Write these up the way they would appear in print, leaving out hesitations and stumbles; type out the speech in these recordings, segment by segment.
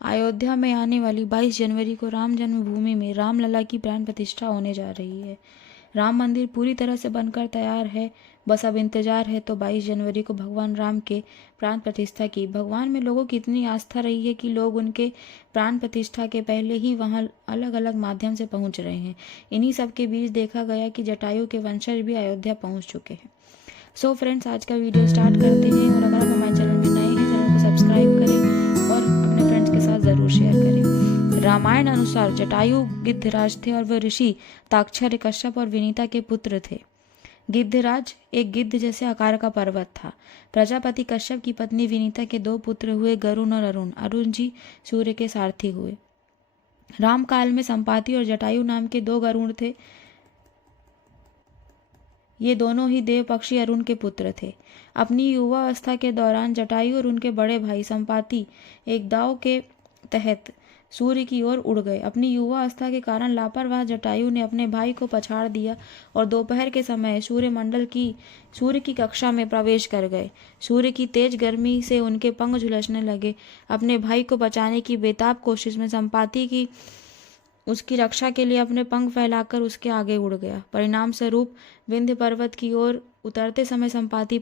अयोध्या में आने वाली 22 जनवरी को राम जन्मभूमि में रामलला की प्राण प्रतिष्ठा होने जा रही है। राम मंदिर पूरी तरह से बनकर तैयार है, बस अब इंतजार है तो 22 जनवरी को भगवान राम के प्राण प्रतिष्ठा की। भगवान में लोगों की इतनी आस्था रही है कि लोग उनके प्राण प्रतिष्ठा के पहले ही वहां अलग अलग माध्यम से पहुंच रहे हैं। इन्हीं सब के बीच देखा गया कि जटायु के वंशज भी अयोध्या पहुंच चुके हैं। सो फ्रेंड्स, आज का वीडियो स्टार्ट करते हैं, और अगर आप हमारे चैनल में नए हैं, चैनल को सब्सक्राइब करें और अपने फ्रेंड्स के साथ जरूर शेयर करें। रामायण अनुसार जटायु गिद्धराज थे और वह ऋषि ताक्षर्य, कश्यप और विनीता के पुत्र थे। गिद्धराज एक गिद्ध जैसे आकार का पर्वत था। प्रजापति कश्यप की पत्नी विनीता के 2 पुत्र हुए, गरुण और अरुण। अरुण जी सूर्य के सारथी हुए। राम काल में संपाति और जटायु नाम के 2 गरुड़ थे। ये दोनों ही देव पक्षी अरुण के पुत्र थे। अपनी युवावस्था के दौरान जटायु और उनके बड़े भाई संपाति एक दांव के तहत सूर्य की ओर उड़ गए। अपनी युवावस्था के कारण लापरवाह जटायु ने अपने भाई को पछाड़ दिया और दोपहर के समय सूर्य की कक्षा में प्रवेश कर गए। सूर्य की तेज गर्मी से उनके पंख झुलसने लगे। अपने भाई को बचाने की बेताब कोशिश में संपाति उसकी रक्षा के लिए अपने पंख फैलाकर उसके आगे उड़ गया। परिणाम स्वरूप विंध्य पर्वत की ओर उतरते समय संपाति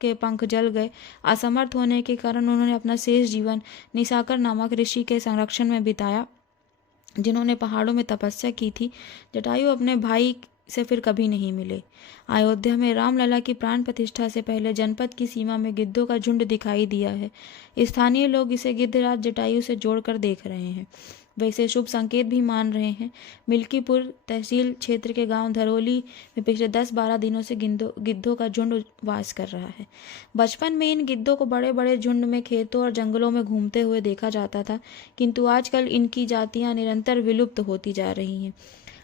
के पंख जल गए। असमर्थ होने के कारण उन्होंने अपना शेष जीवन निशाकर नामक ऋषि के संरक्षण में बिताया, जिन्होंने पहाड़ों में तपस्या की थी। जटायु अपने भाई से फिर कभी नहीं मिले। अयोध्या में रामलला की प्राण प्रतिष्ठा से पहले जनपद की सीमा में गिद्धों का झुंड दिखाई दिया है। स्थानीय लोग इसे गिद्धराज जटायु से जोड़कर देख रहे हैं। वे इसे शुभ संकेत भी मान रहे हैं। मिल्कीपुर तहसील क्षेत्र के गांव धरोली में पिछले 10-12 दिनों से गिद्धों का झुंड वास कर रहा है। बचपन में इन गिद्धों को बड़े बड़े झुंड में खेतों और जंगलों में घूमते हुए देखा जाता था, किंतु आजकल इनकी जातियां निरंतर विलुप्त होती जा रही हैं।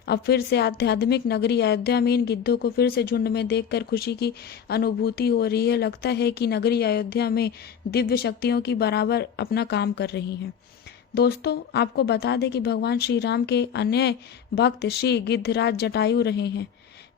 अब फिर से आध्यात्मिक नगरी अयोध्या में इन गिद्धों को फिर से झुंड में देखकर खुशी की अनुभूति हो रही है। लगता है कि नगरी अयोध्या में दिव्य शक्तियों की बराबर अपना काम कर रही है। दोस्तों, आपको बता दें कि भगवान श्री राम के अन्य भक्त श्री गिद्धराज जटायु रहे हैं।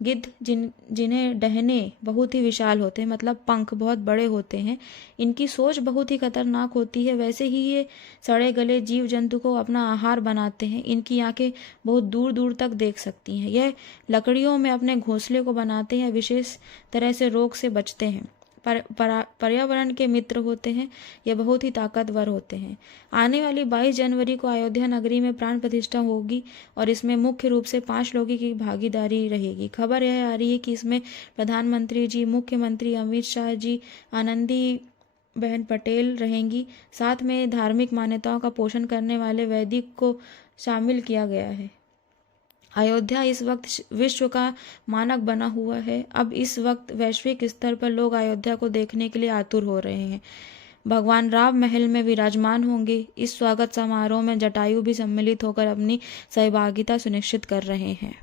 गिद्ध जिन्हें डहने बहुत ही विशाल होते हैं, मतलब पंख बहुत बड़े होते हैं। इनकी सोच बहुत ही खतरनाक होती है। वैसे ही ये सड़े गले जीव जंतु को अपना आहार बनाते हैं। इनकी आंखें बहुत दूर दूर तक देख सकती हैं। यह लकड़ियों में अपने घोंसले को बनाते हैं, विशेष तरह से रोग से बचते हैं। पर्यावरण के मित्र होते हैं। ये बहुत ही ताकतवर होते हैं। आने वाली 22 जनवरी को अयोध्या नगरी में प्राण प्रतिष्ठा होगी और इसमें मुख्य रूप से 5 लोगों की भागीदारी रहेगी। खबर यह आ रही है कि इसमें प्रधानमंत्री जी, मुख्यमंत्री अमित शाह जी, आनंदी बहन पटेल रहेंगी। साथ में धार्मिक मान्यताओं का पोषण करने वाले वैदिक को शामिल किया गया है। अयोध्या इस वक्त विश्व का मानक बना हुआ है। अब इस वक्त वैश्विक स्तर पर लोग अयोध्या को देखने के लिए आतुर हो रहे हैं। भगवान राम महल में विराजमान होंगे। इस स्वागत समारोह में जटायु भी सम्मिलित होकर अपनी सहभागिता सुनिश्चित कर रहे हैं।